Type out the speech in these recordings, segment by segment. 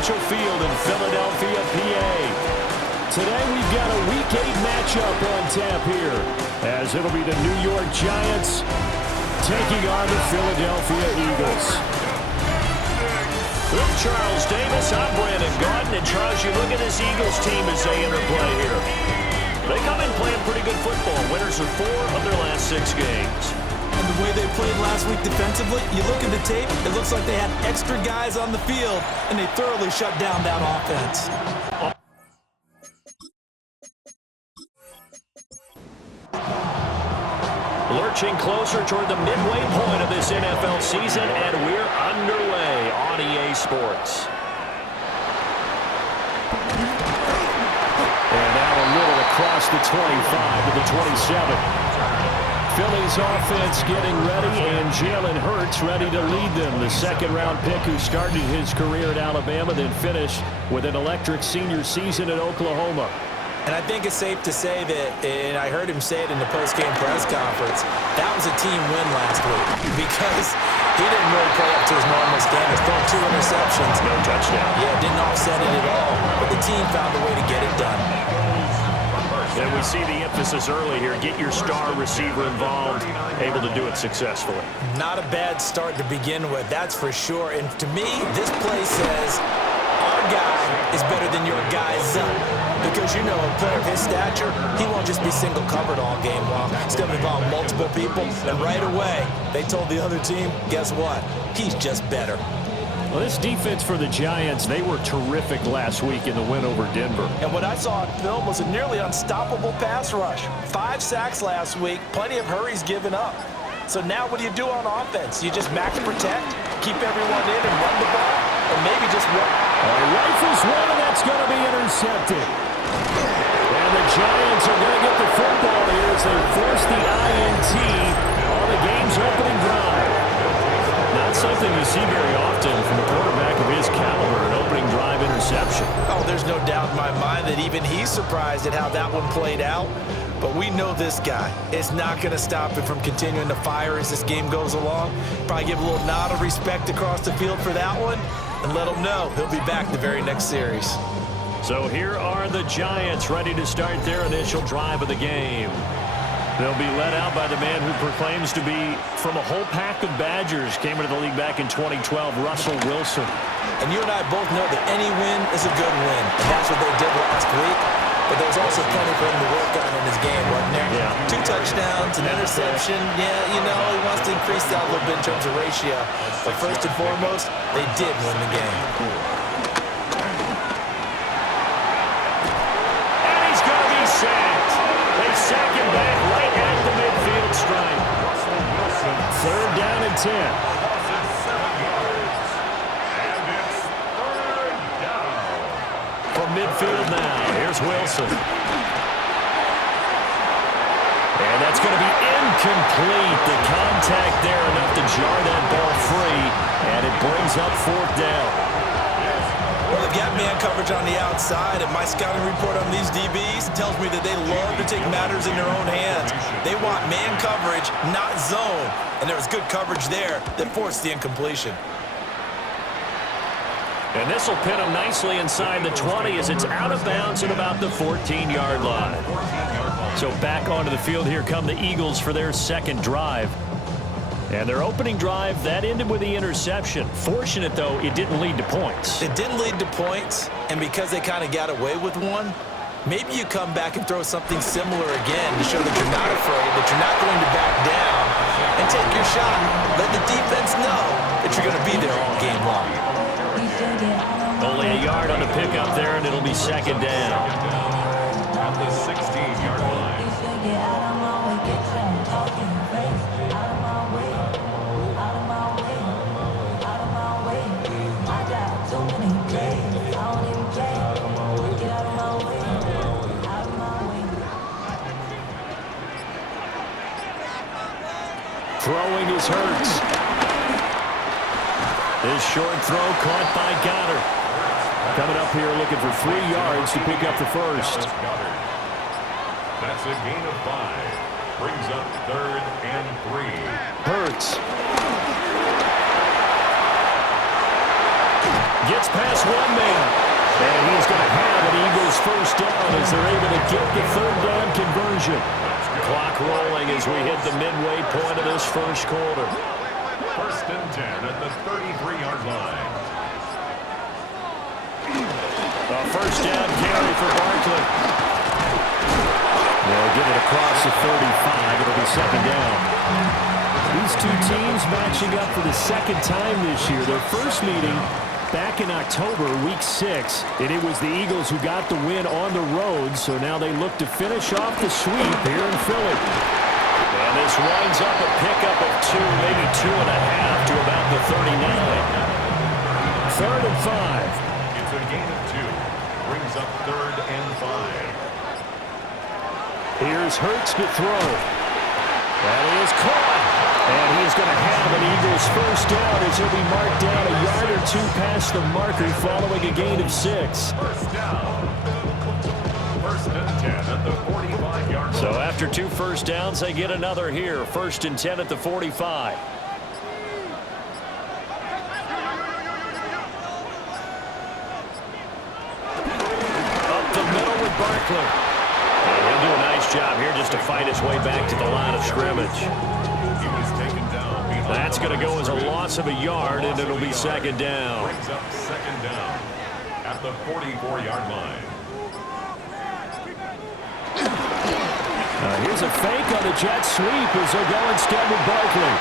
Financial Field in Philadelphia, PA. Today we've got a Week 8 matchup on tap here, as it'll be the New York Giants taking on the Philadelphia Eagles. With Charles Davis, I'm Brandon Gaudin, and Charles, you look at this Eagles team as they interplay here. They come in playing pretty good football. Winners of 4 of their last 6 games. And the way they played last week defensively, you look at the tape, it looks like they had extra guys on the field, and they thoroughly shut down that offense. Lurching closer toward the midway point of this NFL season, and we're underway on EA Sports. And now a little across the 25 to the 27. Philly's offense getting ready, and Jalen Hurts ready to lead them. The second-round pick who started his career at Alabama, then finished with an electric senior season at Oklahoma. And I think it's safe to say that, and I heard him say it in the post-game press conference, that was a team win last week because he didn't really play up to his normal standards. Throwing 2 interceptions. No touchdown. Yeah, didn't offset it at all, but the team found a way to get it done. And we see the emphasis early here. Get your star receiver involved, able to do it successfully. Not a bad start to begin with, that's for sure. And to me, this play says our guy is better than your guy's because, you know, a player of his stature, he won't just be single covered all game long. It's going to involve multiple people. And right away, they told the other team, guess what? He's just better. Well, this defense for the Giants, they were terrific last week in the win over Denver. And what I saw on film was a nearly unstoppable pass rush. 5 sacks last week, plenty of hurries given up. So now what do you do on offense? You just max protect, keep everyone in and run the ball, or maybe just run. Rifles one, and that's going to be intercepted. And the Giants are going to get the football here as they force the INT on the game's opening drive. Not something you see very often from a quarterback of his caliber, an opening drive interception. Oh, there's no doubt in my mind that even he's surprised at how that one played out. But we know this guy. It's not going to stop him from continuing to fire as this game goes along. Probably give a little nod of respect across the field for that one and let him know he'll be back the very next series. So here are the Giants ready to start their initial drive of the game. They'll be led out by the man who proclaims to be from a whole pack of Badgers. Came into the league back in 2012, Russell Wilson. And you and I both know that any win is a good win. And that's what they did last week. But there was also plenty for him to work on in his game, wasn't there? Yeah. 2 touchdowns, an interception. Yeah, you know, he wants to increase that a little bit in terms of ratio. But first and foremost, they did win the game. And he's going to be sacked. They sack him back right at the midfield stripe. 3rd down and 10. Midfield now. Here's Wilson. And that's going to be incomplete. The contact there enough to jar that ball free, and it brings up 4th down. Well, they've got man coverage on the outside, and my scouting report on these DBs tells me that they love to take matters in their own hands. They want man coverage, not zone. And there was good coverage there that forced the incompletion. And this will pin him nicely inside the 20 as it's out of bounds at about the 14-yard line. So back onto the field here come the Eagles for their second drive. And their opening drive, that ended with the interception. Fortunate, though, it didn't lead to points. It didn't lead to points, and because they kind of got away with one, maybe you come back and throw something similar again to show that you're not afraid, that you're not going to back down, and take your shot. Let the defense know that you're going to be there all game long. Only a yard on the pickup there, and it'll be 2nd down. At the 16-yard line. Throwing is Hurts. This short throw caught by Goddard. Coming up here looking for 3 yards to pick up the first. That's a gain of 5. Brings up 3rd and 3. Hurts. Gets past one man. And he's going to have an Eagles first down as they're able to get the third down conversion. Clock rolling as we hit the midway point of this first quarter. First and 10 at the 33-yard line. A first down carry for Barkley. They'll get it across the 35. It'll be second down. These two teams matching up for the second time this year. Their first meeting back in October, week 6, and it was the Eagles who got the win on the road, so now they look to finish off the sweep here in Philly. And this winds up a pickup of 2, maybe 2.5 to about the 39. Third and 5. It's a gain of 2. Brings up third and 5. Here's Hurts to throw. That is caught. And he's going to have an Eagles first down as he'll be marked down a yard or 2 past the marker following a gain of 6. First down. First and 10 at the 45-yard line. So after 2 first downs, they get another here. First and 10 at the 45. Up the middle with Barkley. And he'll do a nice job here just to fight his way back to the line of scrimmage. That's going to go as a loss of a yard, and it'll be second down. Brings up second down at the 44-yard line. Here's a fake on the jet sweep as they'll go instead with Barkley.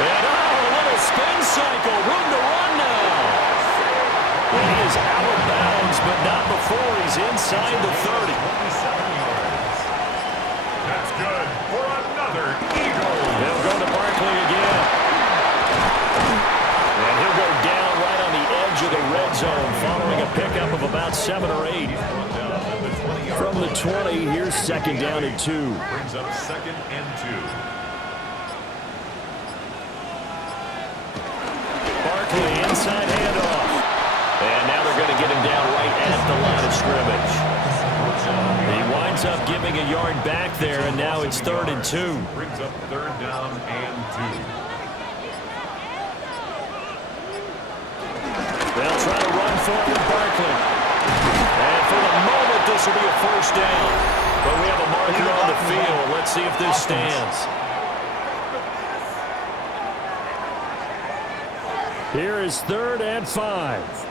And a little spin cycle, room to run now. And he is out of bounds, but not before he's inside the 30. 27 yards. That's good for another Eagle. They'll go to Barkley again. And he'll go down right on the edge of the red zone following a pickup of about 7 or 8. From the 20, here's second down and 2. Brings up second and 2. Barkley inside handoff. And now they're going to get him down right at the line of scrimmage. He winds up giving a yard back there, and now it's third and 2. Brings up third down and 2. They'll try to run forward Barkley. And for the moment, this will be a first down. But we have a marker on the field. Let's see if this stands. Here is third and 5.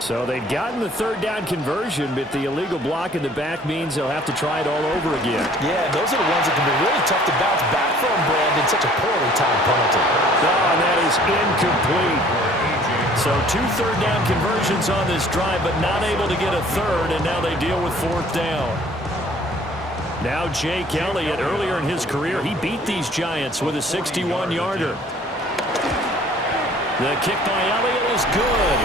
So they've gotten the third down conversion, but the illegal block in the back means they'll have to try it all over again. Yeah, those are the ones that can be really tough to bounce back from, Brandon. Such a poorly timed penalty. Oh, and that is incomplete. So 2 third down conversions on this drive, but not able to get a third, and now they deal with fourth down. Now Jake Elliott, earlier in his career, he beat these Giants with a 61-yarder. The kick by Elliott is good.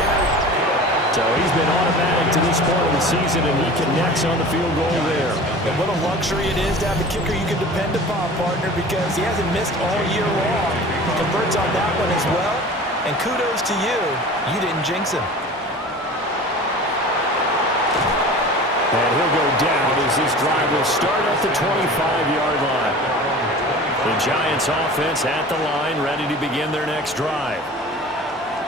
So he's been automatic to this point of the season, and he connects on the field goal there. And what a luxury it is to have a kicker you can depend upon, partner, because he hasn't missed all year long. Converts on that one as well. And kudos to you. You didn't jinx him. And he'll go down as this drive will start at the 25-yard line. The Giants offense at the line, ready to begin their next drive.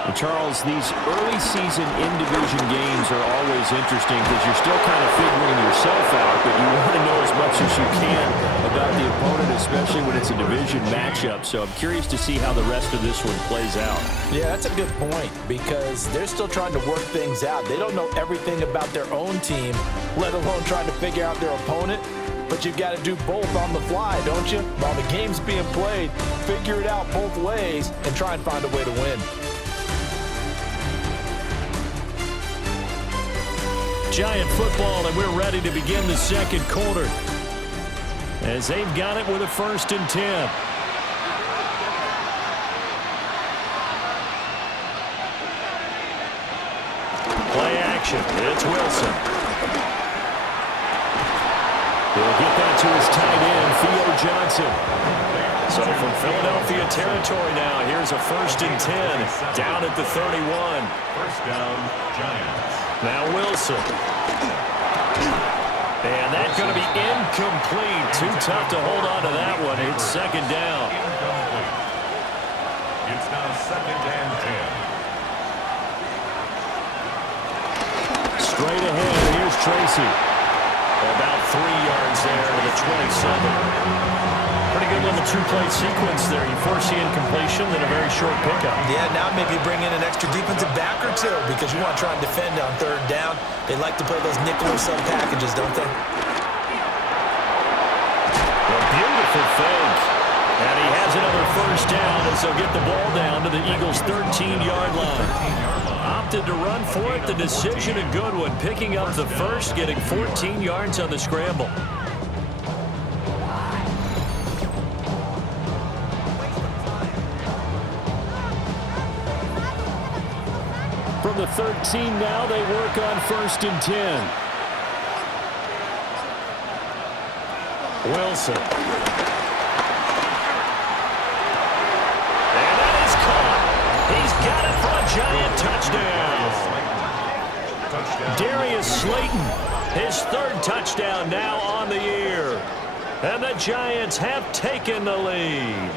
And Charles, these early season in-division games are always interesting because you're still kind of figuring yourself out, but you want to know as much as you can about the opponent, especially when it's a division matchup. So I'm curious to see how the rest of this one plays out. Yeah, that's a good point because they're still trying to work things out. They don't know everything about their own team, let alone trying to figure out their opponent. But you've got to do both on the fly, don't you? While the game's being played, figure it out both ways and try and find a way to win. Giant football, and we're ready to begin the second quarter as they've got it with a first and 10. Play action. It's Wilson. He'll get that to his tight end, Theo Johnson. So from Philadelphia territory now, here's a first and 10 down at the 31. First down, Giants. Now Wilson. And that's going to be incomplete. Too tough to hold on to that one. It's second down. Incomplete. It's now second and 10. straight ahead. Here's Tracy. About 3 yards there to the 27. Pretty good little two-play sequence there. You foresee incompletion, then a very short pickup. Yeah, now maybe bring in an extra defensive back or two because you want to try and defend on third down. They like to play those nickel or sub packages, don't they? A beautiful fake. And he has another first down as they'll get the ball down to the Eagles' 13-yard line. Opted to run for it. The decision a good one. Picking up the first, getting 14 yards on the scramble. From the 13 now, they work on 1st and 10. Wilson. And that is caught. He's got it for a giant touchdown. Darius Slayton, his 3rd touchdown now on the year. And the Giants have taken the lead.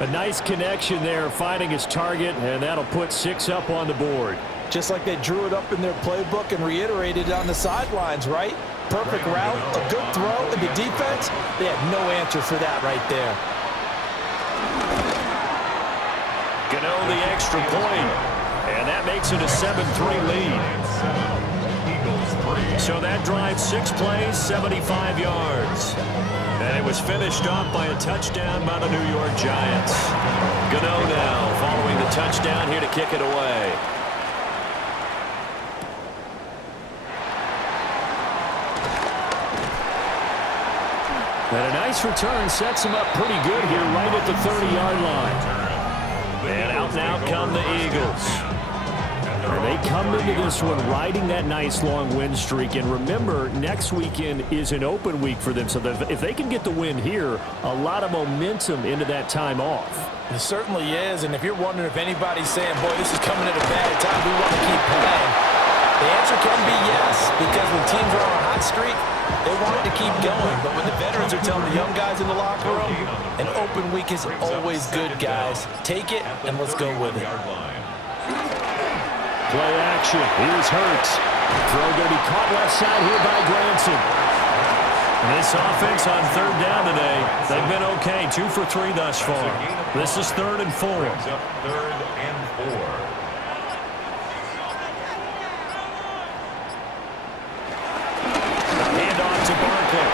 A nice connection there, finding his target, and that'll put 6 up on the board. Just like they drew it up in their playbook and reiterated it on the sidelines, right? Perfect route, a good throw, and the defense, they had no answer for that right there. Gano the extra point, and that makes it a 7-3 lead. So that drive 6 plays, 75 yards. And it was finished off by a touchdown by the New York Giants. Gano now following the touchdown here to kick it away. And a nice return sets him up pretty good here right at the 30-yard line. And out come the Eagles. And they come into this one riding that nice long win streak. And remember, next weekend is an open week for them. So if they can get the win here, a lot of momentum into that time off. It certainly is. And if you're wondering if anybody's saying, boy, this is coming at a bad time, we want to keep playing, the answer can be yes. Because when teams are on a hot streak, they want to keep going. But when the veterans are telling the young guys in the locker room, an open week is always good, guys. Take it, and let's go with it. Play action. Here's Hurts. Throw going to be caught left side here by Granson. And this offense on 3rd down today, they've been okay. 2 for 3 thus far. This is 3rd and 4. 3rd and 4. Handoff to Barkley.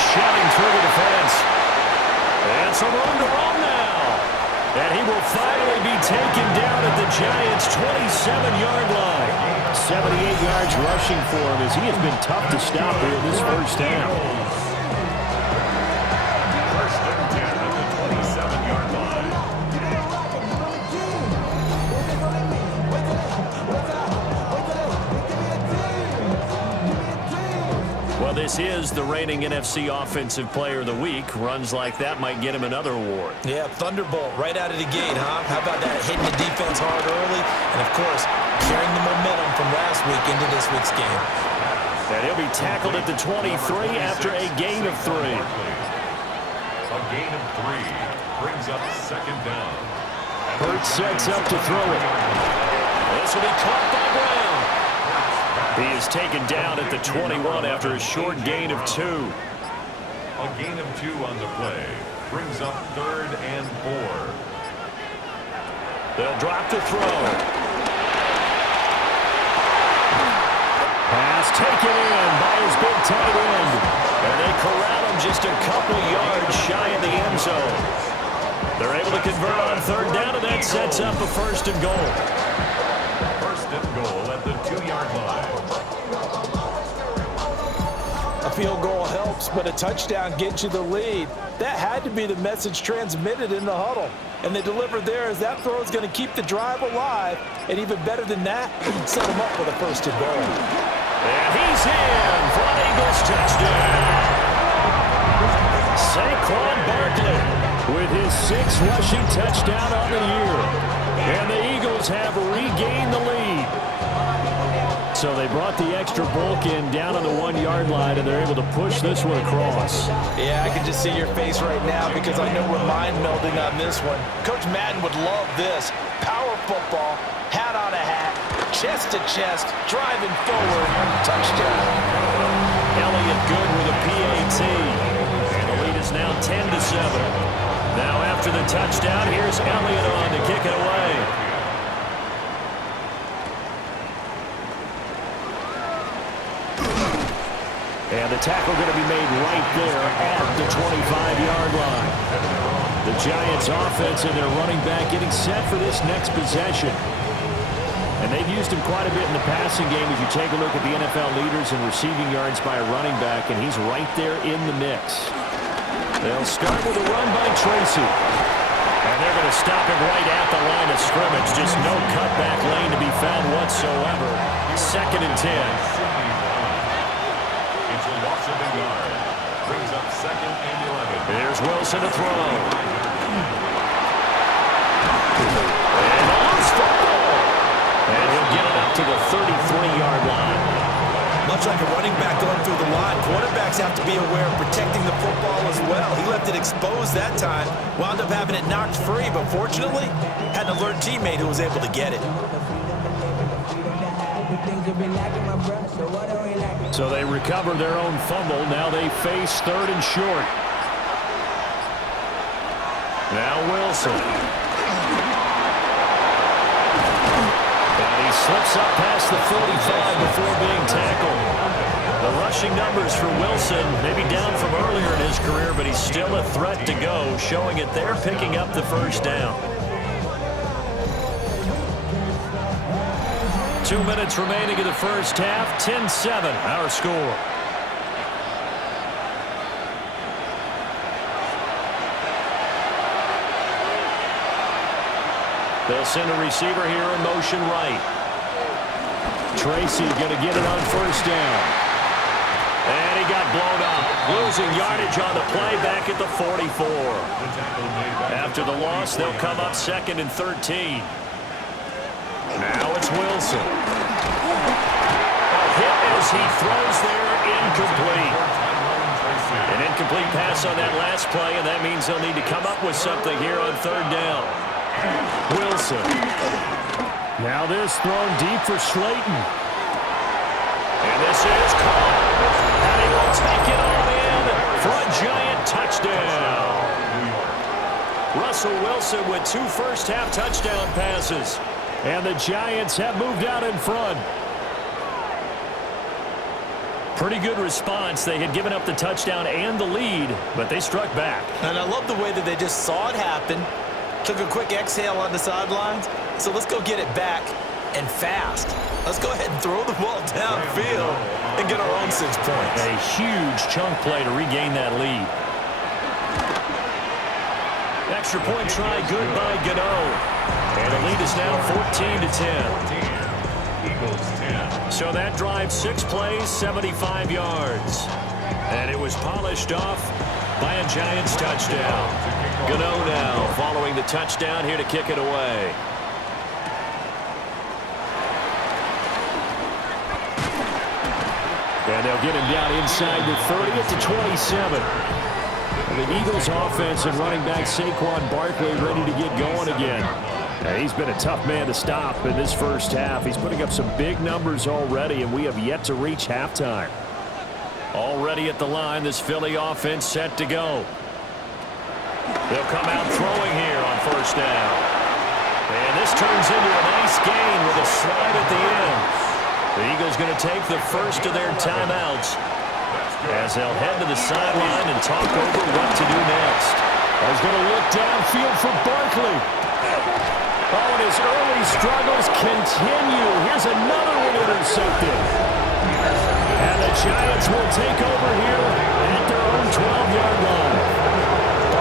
Shouting through the defense. And some room to run now. And he will finally be taken down at the Giants' 27-yard line. 78 yards rushing for him as he has been tough to stop here this first half. 1st and 10 at the 27-yard line. Well, this is the reigning NFC Offensive Player of the Week. Runs like that might get him another award. Yeah, Thunderbolt right out of the gate, huh? How about that, hitting the defense hard early? And, of course, carrying the momentum from last week into this week's game. And he'll be tackled at the 23 after a gain of 3. A gain of 3 brings up 2nd down. Hurts sets up to throw it. This will be caught by Brown. He is taken down at the 21 after a short gain of 2. A gain of 2 on the play brings up 3rd and 4. They'll drop to throw. Pass taken in by his big tight end. And they corral him just a couple yards shy of the end zone. They're able to convert on 3rd down, and that sets up a 1st and goal. 1st and goal at the 2-yard line. A field goal helps, but a touchdown gets you the lead. That had to be the message transmitted in the huddle. And they delivered there as that throw is going to keep the drive alive. And even better than that, set them up with a 1st and goal. And he's in for an Eagles touchdown. Saquon Barkley with his 6th rushing touchdown on the year. And the Eagles have regained the lead. So they brought the extra bulk in down on the 1-yard line, and they're able to push this one across. Yeah, I can just see your face right now because I know we're mind melding on this one. Coach Madden would love this. Power football, hat on a hat, chest to chest, driving forward, touchdown. Elliott good with a PAT. And the lead is now 10-7. Now after the touchdown, here's Elliott on to kick it away. And the tackle going to be made right there at the 25-yard line. The Giants offense and their running back getting set for this next possession. And they've used him quite a bit in the passing game as you take a look at the NFL leaders in receiving yards by a running back, and he's right there in the mix. They'll start with a run by Tracy. And they're going to stop him right at the line of scrimmage. Just no cutback lane to be found whatsoever. 2nd and 10. It's a loss of a yard. Brings up 2nd and 11. There's Wilson to throw. And a loose football. And he'll get it up to the 33-yard line. Much like a running back going through the line, quarterbacks have to be aware of protecting the football as well. He left it exposed that time, wound up having it knocked free, but fortunately, had an alert teammate who was able to get it. So they recover their own fumble. Now they face 3rd and short. Now Wilson. And he slips up past the 45 before being tackled. The rushing numbers for Wilson, maybe down from earlier in his career, but he's still a threat to go, showing it they're picking up the first down. 2 minutes remaining in the first half. 10-7, our score. They'll send a receiver here in motion right. Tracy going to get it on first down. And he got blown up. Losing yardage on the play back at the 44. After the loss, they'll come up 2nd and 13. Now it's Wilson. A hit as he throws there, incomplete. An incomplete pass on that last play, and that means they'll need to come up with something here on 3rd down. Wilson. Now this thrown deep for Slayton. And this is caught. And he will take it all in for a Giant touchdown. Russell Wilson with 2 first-half touchdown passes. And the Giants have moved out in front. Pretty good response. They had given up the touchdown and the lead, but they struck back. And I love the way that they just saw it happen. Took a quick exhale on the sidelines. So let's go get it back and fast. Let's go ahead and throw the ball downfield and get our own 6 points. A huge chunk play to regain that lead. Extra point try good by Gano. And the lead is now 14-10. Eagles 10. So that drive 6 plays, 75 yards. And it was polished off by a Giants touchdown. Gano now following the touchdown here to kick it away. And they'll get him down inside the 30 at the 27. And the Eagles offense and running back Saquon Barkley ready to get going again. And he's been a tough man to stop in this first half. He's putting up some big numbers already, and we have yet to reach halftime. Already at the line, this Philly offense set to go. They'll come out throwing here on first down. And this turns into a nice gain with a slide at the end. The Eagles going to take the first of their timeouts as they'll head to the sideline and talk over what to do next. He's going to look downfield for Barkley. Oh, and his early struggles continue. Here's another one intercepted. And the Giants will take over here at their own 12-yard line.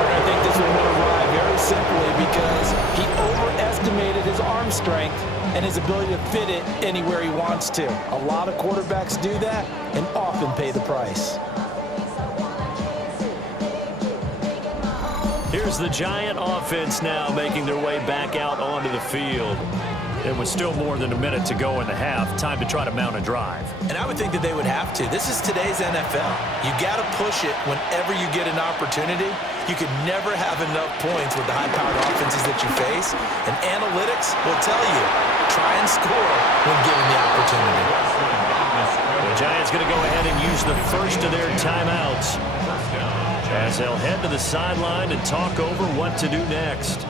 I think this one will arrive very simply because he overestimated his arm strength and his ability to fit it anywhere he wants to. A lot of quarterbacks do that and often pay the price. Here's the Giant offense now making their way back out onto the field. It was still more than a minute to go in the half. Time to try to mount a drive. And I would think that they would have to. This is today's NFL. You got to push it whenever you get an opportunity. You could never have enough points with the high-powered offenses that you face. And analytics will tell you, try and score when given the opportunity. The Giants going to go ahead and use the first of their timeouts as they'll head to the sideline and talk over what to do next.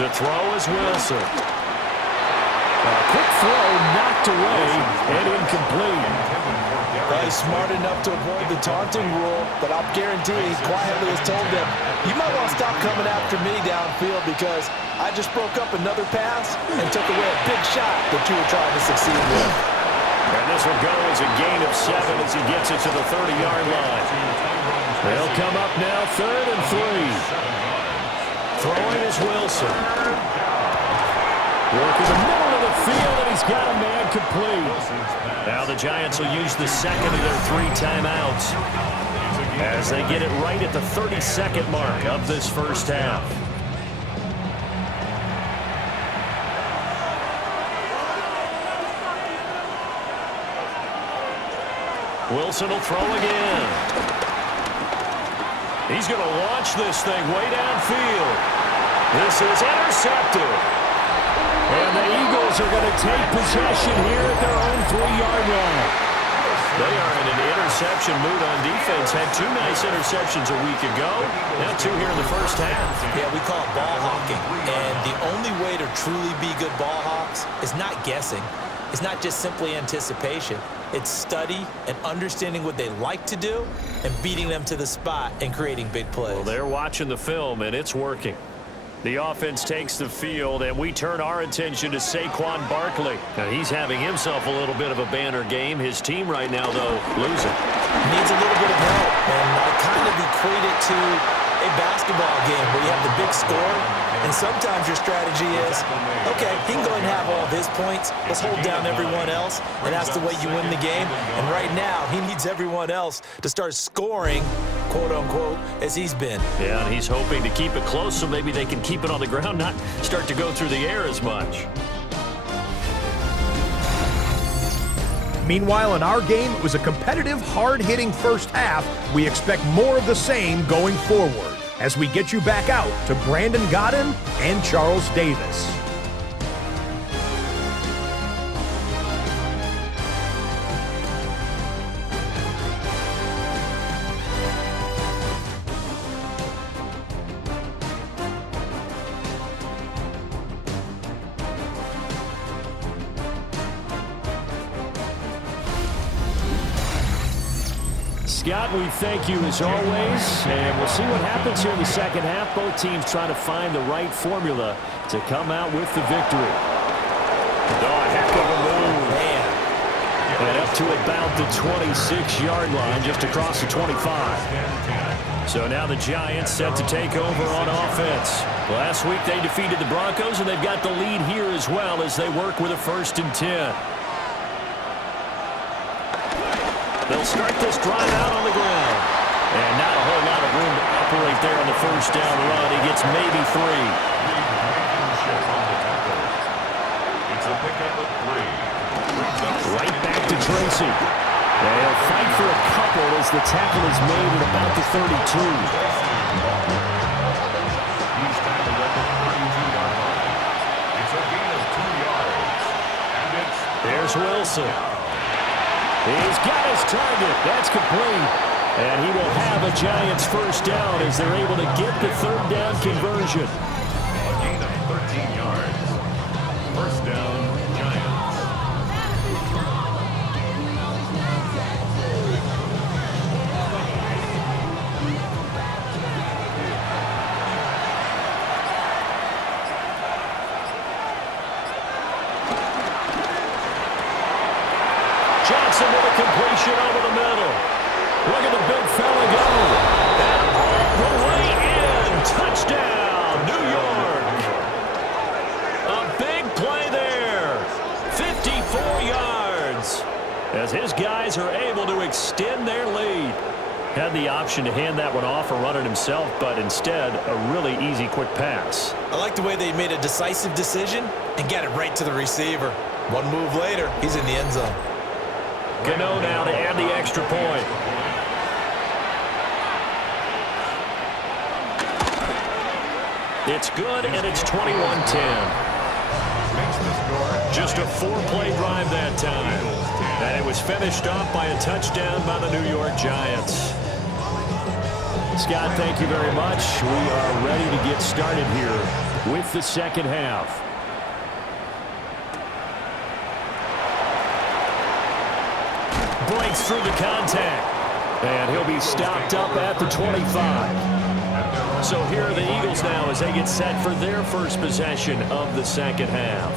To throw is Wilson. A quick throw knocked away and incomplete. He's smart enough to avoid the taunting rule, but I'll guarantee he quietly has told them, you might want to stop coming after me downfield because I just broke up another pass and took away a big shot that you were trying to succeed with. And this will go as a gain of 7 as he gets it to the 30-yard line. They'll come up now 3rd and 3. Throwing is Wilson. Working the middle of the field, and he's got a man complete. Now the Giants will use the second of their 3 timeouts as they get it right at the 32nd mark of this first half. Wilson will throw again. He's going to launch this thing way downfield. This is intercepted. And the Eagles are going to take possession here at their own 3-yard line. They are in an interception mood on defense. Had 2 nice interceptions a week ago. Now 2 here in the first half. Yeah, we call it ball hawking. And the only way to truly be good ball hawks is not guessing. It's not just simply anticipation. It's study and understanding what they like to do and beating them to the spot and creating big plays. Well, they're watching the film, and it's working. The offense takes the field, and we turn our attention to Saquon Barkley. Now, he's having himself a little bit of a banner game. His team right now, though, losing. Needs a little bit of help, and I kind of equate it to a basketball game where you have the big score, and sometimes your strategy is, okay, he can go ahead and have all of his points. Let's hold down everyone else, and that's the way you win the game. And right now, he needs everyone else to start scoring, quote-unquote, as he's been. Yeah, and he's hoping to keep it close so maybe they can keep it on the ground, not start to go through the air as much. Meanwhile, in our game, it was a competitive, hard-hitting first half. We expect more of the same going forward as we get you back out to Brandon Godden and Charles Davis. Scott, we thank you as always, and we'll see what happens here in the second half. Both teams trying to find the right formula to come out with the victory. Oh, heck of a move. Man. And up to about the 26-yard line, just across the 25. So now the Giants set to take over on offense. Last week they defeated the Broncos, and they've got the lead here as well as they work with a 1st and 10. They'll start this drive out on the ground. And not a whole lot of room to operate there on the first down run. He gets maybe 3. It's a pickup of 3. Right back to Tracy. They'll fight for a couple as the tackle is made at about the 32. He's tackled at the 32-yard line. It's a gain of 2 yards. And it's... There's Wilson. He's got his target. That's complete. And he will have a Giants first down as they're able to get the 3rd down conversion. A gain of 13 yards. First down, Giants. Johnson with a completion over the middle. Look at the big fella go. And all the way in. Touchdown, New York. A big play there. 54 yards. As his guys are able to extend their lead. Had the option to hand that one off or run it himself, but instead a really easy quick pass. I like the way they made a decisive decision and got it right to the receiver. One move later, he's in the end zone. Gano now to add the extra point. It's good, and it's 21-10. Just a 4-play drive that time. And it was finished off by a touchdown by the New York Giants. Scott, thank you very much. We are ready to get started here with the second half. Breaks through the contact. And he'll be stopped up at the 25. So here are the Eagles now as they get set for their first possession of the second half.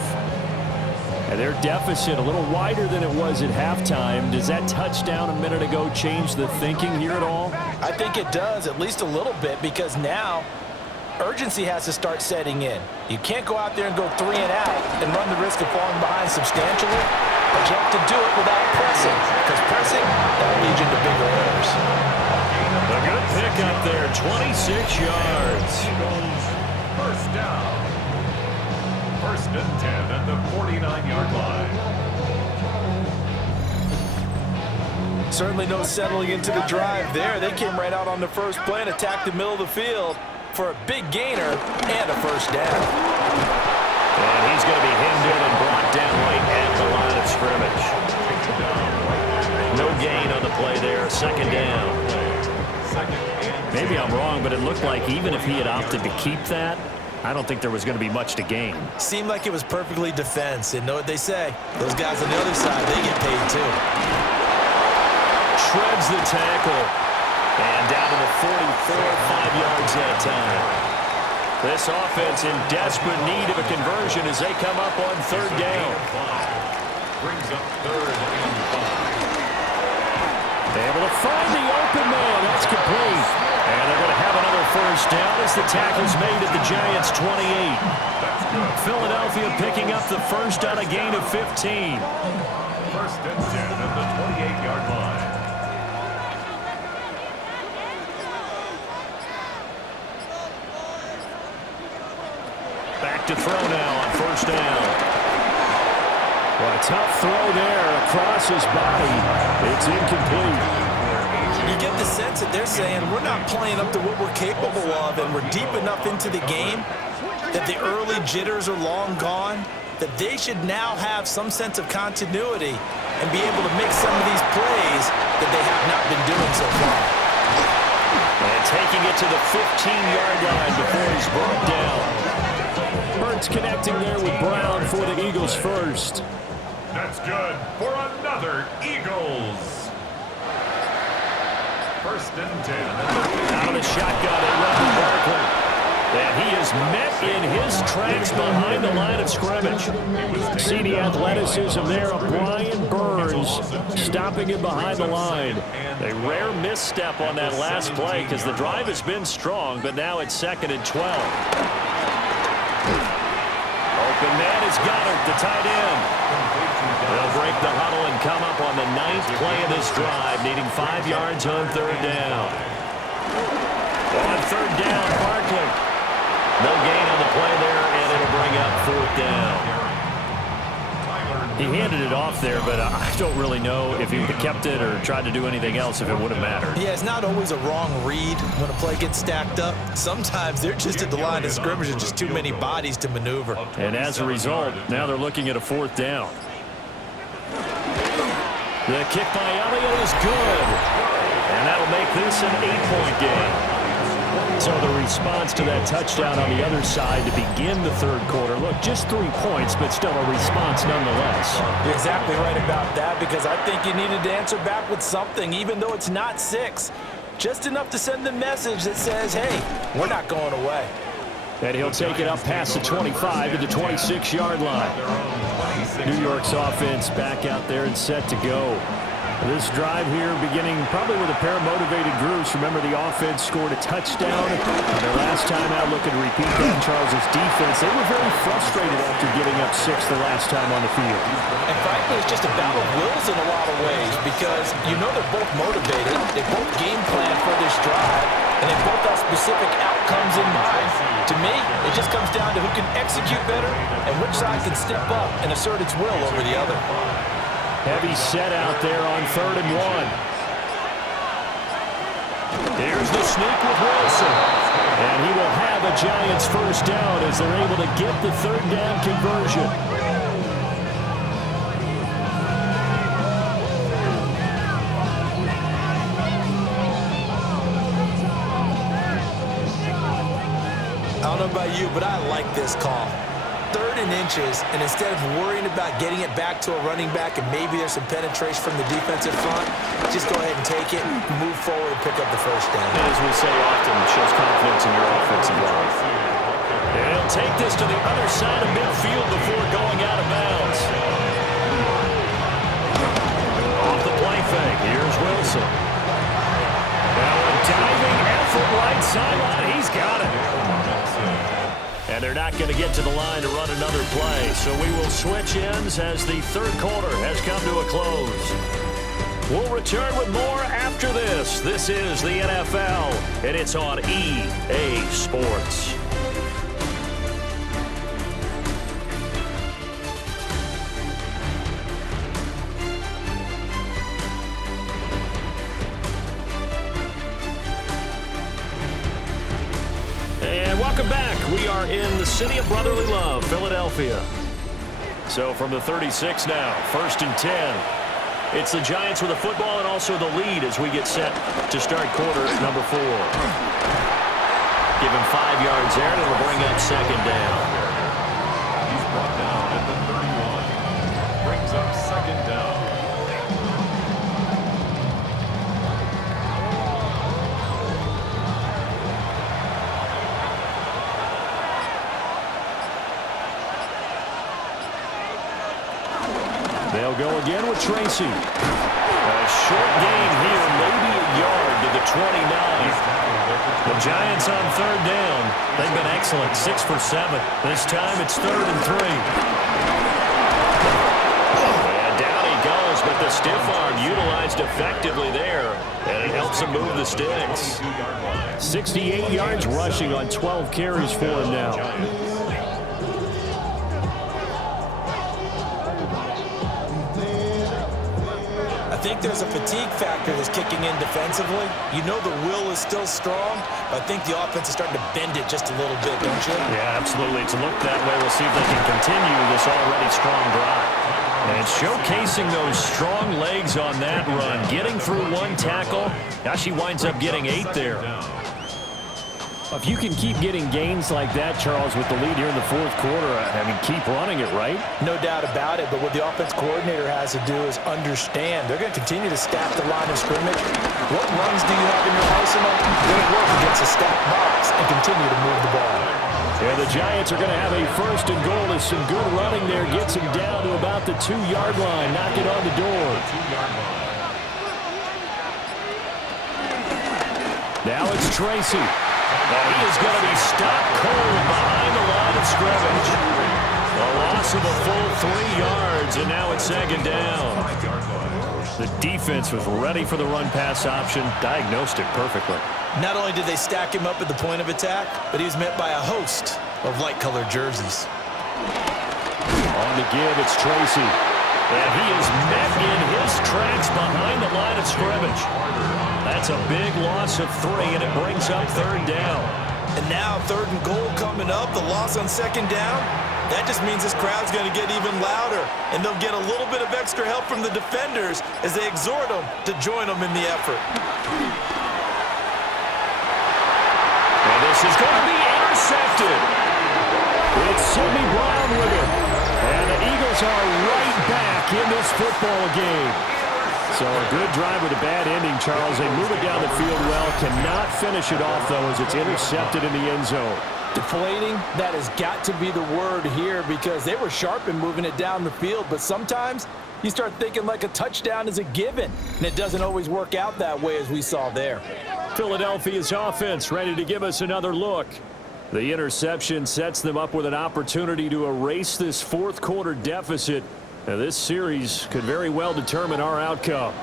And their deficit a little wider than it was at halftime. Does that touchdown a minute ago change the thinking here at all? I think it does, at least a little bit, because now urgency has to start setting in. You can't go out there and go 3 and out and run the risk of falling behind substantially, but you have to do it without pressing, because pressing, that'll lead you to bigger errors. A good pickup there, 26 yards. First down. First and 10 at the 49-yard line. Certainly no settling into the drive there. They came right out on the first play and attacked the middle of the field for a big gainer and a first down. And he's going to be hemmed in and brought down right at the line of scrimmage. No gain on the play there, second down. Maybe I'm wrong, but it looked like even if he had opted to keep that, I don't think there was going to be much to gain. Seemed like it was perfectly defense. And know what they say? Those guys on the other side, they get paid too. Shreds the tackle. And down to the 44, 5 yards that time. This offense in desperate need of a conversion as they come up on third down. Brings up third and 5. Able to find the open man. That's complete. And they're going to have another first down as the tackle's made at the Giants' 28. Philadelphia picking up the first on a gain of 15. First and 10 at the 28-yard line. Back to throw now on first down. Well, a tough throw there across his body. It's incomplete. You get the sense that they're saying we're not playing up to what we're capable of, and we're deep enough into the game that the early jitters are long gone, that they should now have some sense of continuity and be able to make some of these plays that they have not been doing so far. And taking it to the 15-yard line before he's brought down. Burns connecting there with Brown for the Eagles first. That's good for another Eagles. First and 10. Out of the shotgun, they run to Barkley. And he is met in his tracks behind the line of scrimmage. See the athleticism there of Brian Burns stopping him behind the line. A rare misstep on that last play because the drive has been strong, but now it's second and 12. Open man is Goddard, the tight end. They'll break the huddle and come up on the 9th play of this drive, needing 5 yards on third down. On third down, Barkley. No gain on the play there, and it'll bring up fourth down. He handed it off there, but I don't really know if he would have kept it or tried to do anything else if it would have mattered. Yeah, it's not always a wrong read when a play gets stacked up. Sometimes they're just at the line of scrimmage and just too many bodies to maneuver. And as a result, now they're looking at a fourth down. The kick by Elliott is good. And that'll make this an 8-point game. So the response to that touchdown on the other side to begin the third quarter. Look, just 3 points, but still a response nonetheless. You're exactly right about that, because I think you needed to answer back with something, even though it's not 6. Just enough to send the message that says, hey, we're not going away. And he'll take it up past the 25 to the 26-yard line. New York's offense back out there and set to go. This drive here beginning probably with a pair of motivated groups. Remember, the offense scored a touchdown. Their last time out, looking to repeat that. Charles' defense, they were very frustrated after giving up 6 the last time on the field. And frankly, it's just a battle of wills in a lot of ways because you know they're both motivated. They both game plan for this drive, and they both have specific outcomes in mind. To me, it just comes down to who can execute better and which side can step up and assert its will over the other. Heavy set out there on 3rd and 1. Here's the sneak with Wilson. And he will have a Giants first down as they're able to get the 3rd down conversion. I don't know about you, but I like this call. 3rd and inches, and instead of worrying about getting it back to a running back and maybe there's some penetration from the defensive front, just go ahead and take it, move forward, and pick up the first down. And as we say often, it shows confidence in your offensive line. And he'll take this to the other side of midfield before going out of bounds. Off the play fake, here's Wilson. Now a diving effort right sideline, he's got it. And they're not going to get to the line to run another play. So we will switch ends as the 3rd quarter has come to a close. We'll return with more after this. This is the NFL, and it's on EA Sports. Welcome back. We are in the city of brotherly love, Philadelphia. So from the 36 now, 1st and 10. It's the Giants with the football and also the lead as we get set to start quarter number 4. Give him 5 yards there, and it'll bring up 2nd down. He's brought down at the 31. Brings up 2nd down. They'll go again with Tracy. A short gain here, maybe a yard to the 29. The Giants on 3rd down. They've been excellent, 6 for 7. This time it's 3rd and 3. And down he goes, but the stiff arm utilized effectively there, and it helps him move the sticks. 68 yards rushing on 12 carries for him now. I think there's a fatigue factor that's kicking in defensively. You know the will is still strong, but I think the offense is starting to bend it just a little bit, don't you? Yeah, absolutely. It's looked that way. We'll see if they can continue this already strong drive. And showcasing those strong legs on that run. Getting through 1 tackle. Now she winds up getting 8 there. If you can keep getting gains like that, Charles, with the lead here in the 4th quarter, I mean, keep running it, right? No doubt about it, but what the offense coordinator has to do is understand. They're going to continue to stack the line of scrimmage. What runs do you have in your arsenal? Good work against a stacked box and continue to move the ball. Yeah, the Giants are going to have a 1st and goal as some good running there gets him down to about the 2-yard line. Knock it on the door. Now it's Tracy. And he is going to be stopped cold behind the line of scrimmage. A loss of a full 3 yards, and now it's 2nd down. The defense was ready for the run-pass option, diagnosed it perfectly. Not only did they stack him up at the point of attack, but he was met by a host of light-colored jerseys. On the give, it's Tracy. And he is met in his tracks behind the line of scrimmage. That's a big loss of 3, and it brings up 3rd down. And now 3rd and goal coming up, the loss on 2nd down. That just means this crowd's going to get even louder, and they'll get a little bit of extra help from the defenders as they exhort them to join them in the effort. And this is going to be intercepted. It's Sidney Brown with it. And the Eagles are right back in this football game. So a good drive with a bad ending, Charles. They move it down the field well. Cannot finish it off, though, as it's intercepted in the end zone. Deflating, that has got to be the word here because they were sharp in moving it down the field, but sometimes you start thinking like a touchdown is a given, and it doesn't always work out that way as we saw there. Philadelphia's offense ready to give us another look. The interception sets them up with an opportunity to erase this fourth quarter deficit. Now, this series could very well determine our outcome.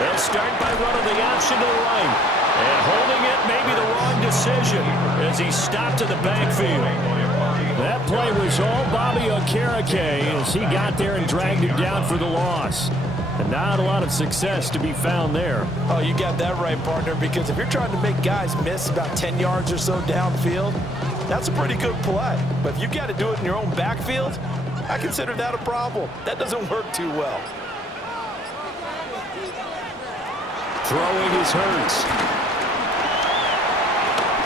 They'll start by running the option to the right. And holding it may be the wrong decision as he stopped in the backfield. That play was all Bobby Okereke as he got there and dragged him down for the loss. And not a lot of success to be found there. Oh, you got that right, partner, because if you're trying to make guys miss about 10 yards or so downfield, that's a pretty good play. But if you've got to do it in your own backfield, I consider that a problem. That doesn't work too well. Throwing is Hurts.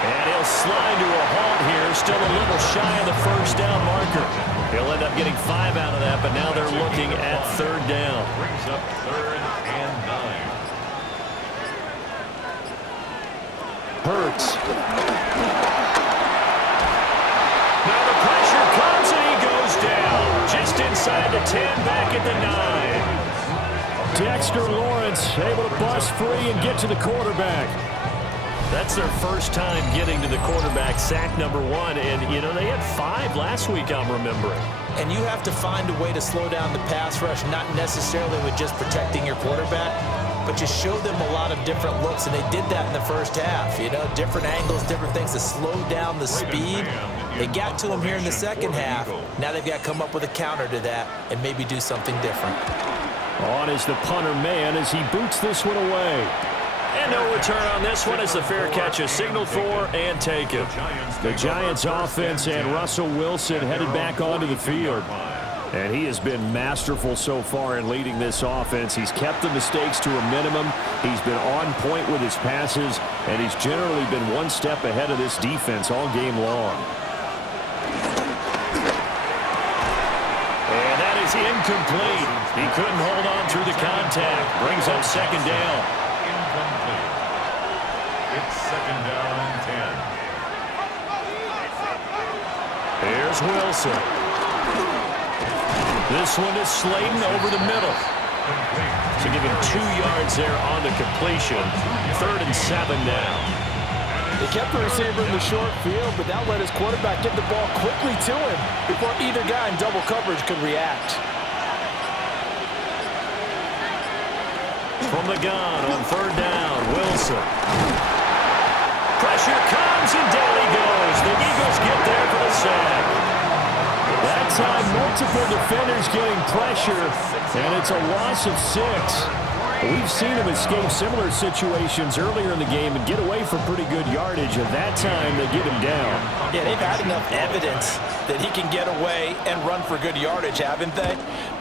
And he'll slide to a halt here, still a little shy of the first down marker. He'll end up getting 5 out of that, but now they're looking at third down. Brings up 3rd and 9. Hurts. Now the pressure comes and he goes down. Just inside the 10, back at the 9. Dexter Lawrence able to bust free and get to the quarterback. That's their first time getting to the quarterback, sack number 1. And, you know, they had 5 last week, I'm remembering. And you have to find a way to slow down the pass rush, not necessarily with just protecting your quarterback, but just show them a lot of different looks. And they did that in the first half, you know, different angles, different things to slow down the speed. They got to him here in the second half. Now they've got to come up with a counter to that and maybe do something different. On is the punter man as he boots this one away. And no return on this one as the fair catch is signaled for and taken. The Giants offense and Russell Wilson headed back onto the field. And he has been masterful so far in leading this offense. He's kept the mistakes to a minimum. He's been on point with his passes. And he's generally been one step ahead of this defense all game long. And that is incomplete. He couldn't hold on through the contact. Brings up second down. It's 2nd down and 10. Here's Wilson. This one is Slayton over the middle. So giving 2 yards there on the completion. 3rd and 7 now. They kept the receiver in the short field, but that let his quarterback get the ball quickly to him before either guy in double coverage could react. From the gun on 3rd down, Wilson. Pressure comes and down he goes. The Eagles get there for the sack. That time, multiple defenders getting pressure, and it's a loss of 6. We've seen him escape similar situations earlier in the game and get away from pretty good yardage, and that time they get him down. Yeah, they've had enough evidence that he can get away and run for good yardage, haven't they?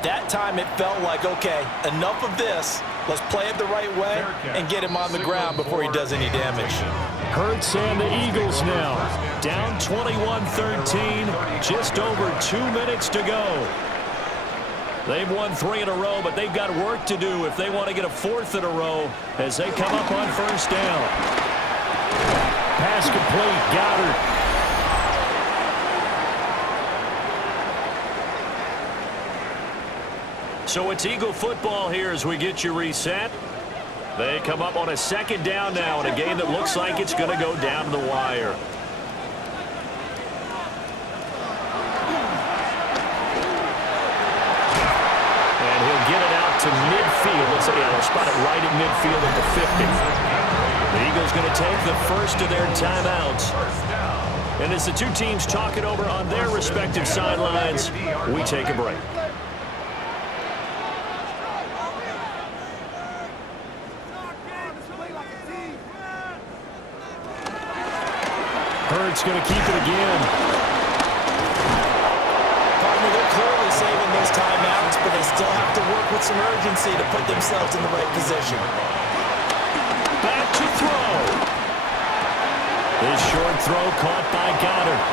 That time it felt like, okay, enough of this. Let's play it the right way and get him on the ground before he does any damage. Hurts and the Eagles now down 21-13, just over 2 minutes to go. They've won 3 in a row, but they've got work to do if they want to get a 4th in a row as they come up on first down. Pass complete, Goddard. So it's Eagle football here as we get you reset. They come up on a 2nd down now in a game that looks like it's going to go down to the wire. And he'll get it out to midfield. Let's say he'll spot it right at midfield at the 50. The Eagles going to take the first of their timeouts. And as the two teams talk it over on their respective sidelines, we take a break. Hurts going to keep it again. Partner, they're clearly saving those timeouts, but they still have to work with some urgency to put themselves in the right position. Back to throw. This short throw caught by Goddard.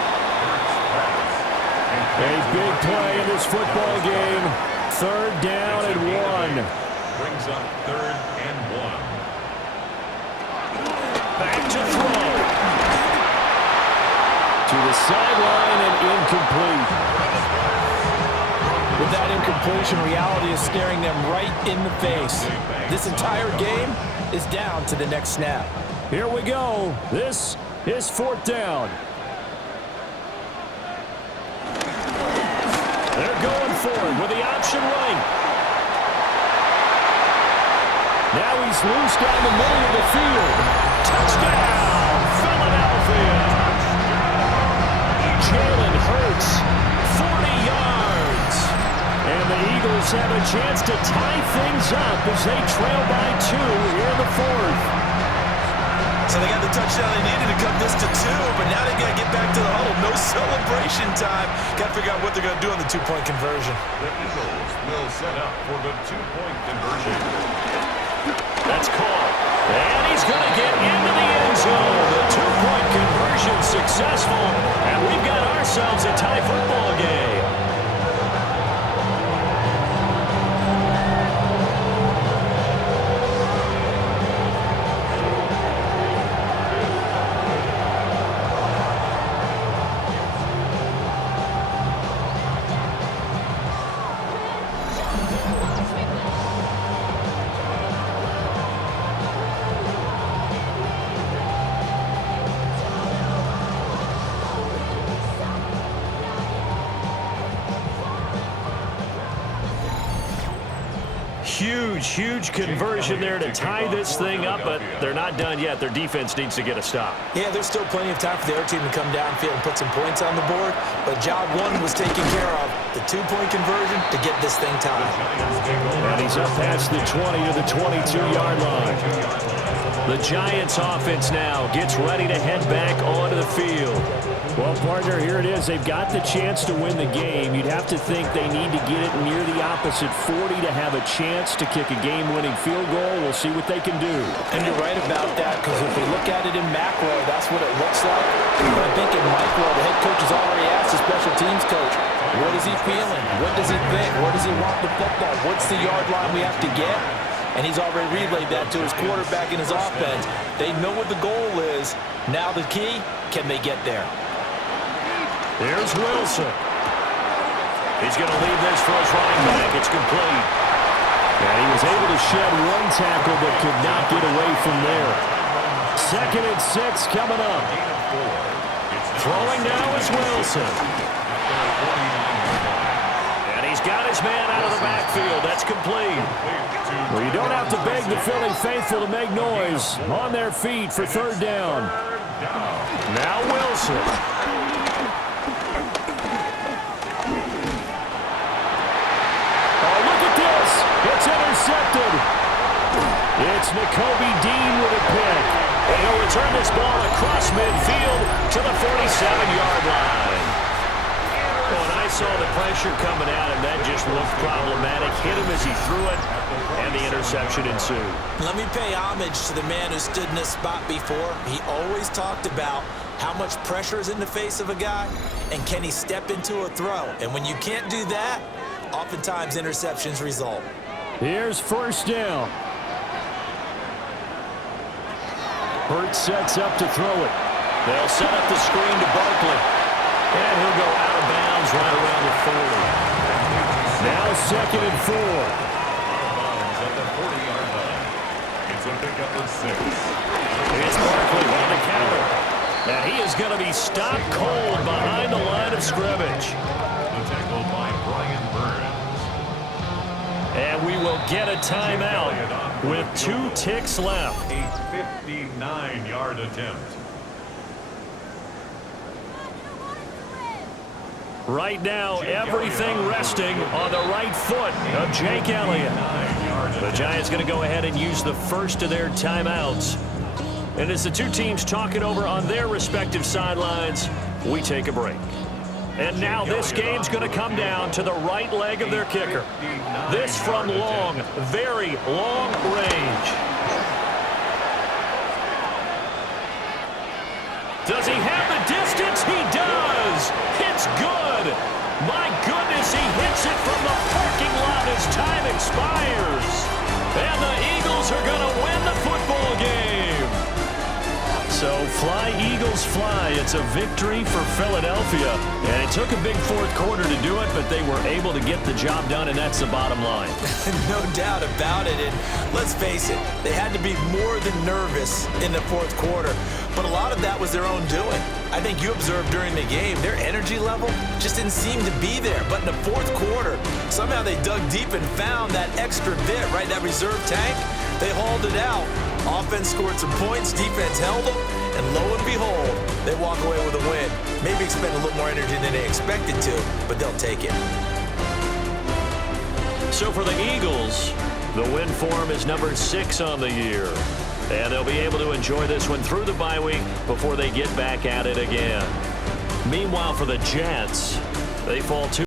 A big play in this football game. 3rd down and 1. Brings up 3rd and 1. incomplete. With that incompletion, reality is staring them right in the face. This entire game is down to the next snap. Here we go. This is 4th down. They're going for it with the option right. Now he's loose down the middle of the field. Touchdown, Philadelphia. Jalen Hurts, 40 yards. And the Eagles have a chance to tie things up as they trail by 2 here in the 4th. So they got the touchdown they needed to cut this to 2, but now they got to get back to the huddle. No celebration time. Got to figure out what they're going to do on the 2-point conversion. The Eagles will set up for the 2-point conversion. That's caught. And he's going to get into the end zone. The 2-point conversion successful. And we've got ourselves a tie football game. Huge conversion there to tie this thing up, but they're not done yet. Their defense needs to get a stop. Yeah, there's still plenty of time for the other team to come downfield and put some points on the board, but job 1 was taken care of. The 2-point conversion to get this thing tied. And he's up past the 20 to the 22-yard line. The Giants offense now gets ready to head back onto the field. Well, partner, here it is. They've got the chance to win the game. You'd have to think they need to get it near the opposite 40 to have a chance to kick a game-winning field goal. We'll see what they can do. And you're right about that, because if we look at it in macro, that's what it looks like. But I think in micro, the head coach has already asked the special teams coach, what is he feeling? What does he think? Where does he want the football? What's the yard line we have to get? And he's already relayed that to his quarterback and his offense. They know what the goal is. Now the key, can they get there? There's Wilson. He's going to leave this for his running back. It's complete. And he was able to shed one tackle but could not get away from there. 2nd and 6 coming up. Throwing now is Wilson. And he's got his man out of the backfield. That's complete. Well, you don't have to beg the Philly faithful to make noise. On their feet for 3rd down. Now Wilson. It's intercepted. It's Nakobe Dean with a pick. And he'll return this ball across midfield to the 47-yard line. When I saw the pressure coming at him, that just looked problematic. Hit him as he threw it, and the interception ensued. Let me pay homage to the man who stood in this spot before. He always talked about how much pressure is in the face of a guy, and can he step into a throw. And when you can't do that, oftentimes interceptions result. Here's 1st down. Hurts sets up to throw it. They'll set up the screen to Barkley. And he'll go out of bounds right around the 40. Now 2nd and 4. At the 40-yard line. It's a pickup of 6. Here's Barkley on the counter. Now he is going to be stopped cold behind the line of scrimmage. The tackle by Brian Burns. And we will get a timeout with 2 ticks left. A 59-yard attempt. Right now, everything resting on the right foot of Jake Elliott. The Giants going to go ahead and use the first of their timeouts. And as the 2 teams talk it over on their respective sidelines, we take a break. And now this game's going to come down to the right leg of their kicker. This from long, very long range. Does he have the distance? He does. It's good. My goodness, he hits it from the parking lot as time expires. And the Eagles are going to win the football game. So fly, Eagles. Eagles fly. It's a victory for Philadelphia. And it took a big fourth quarter to do it, but they were able to get the job done, and that's the bottom line. No doubt about it. And let's face it, they had to be more than nervous in the fourth quarter. But a lot of that was their own doing. I think you observed during the game, their energy level just didn't seem to be there. But in the fourth quarter, somehow they dug deep and found that extra bit, right, that reserve tank. They hauled it out. Offense scored some points, defense held them, and lo and behold, they walk away with a win. Maybe expend a little more energy than they expected to, but they'll take it. So for the Eagles, the win form is number 6 on the year. And they'll be able to enjoy this one through the bye week before they get back at it again. Meanwhile, for the Jets, they fall 2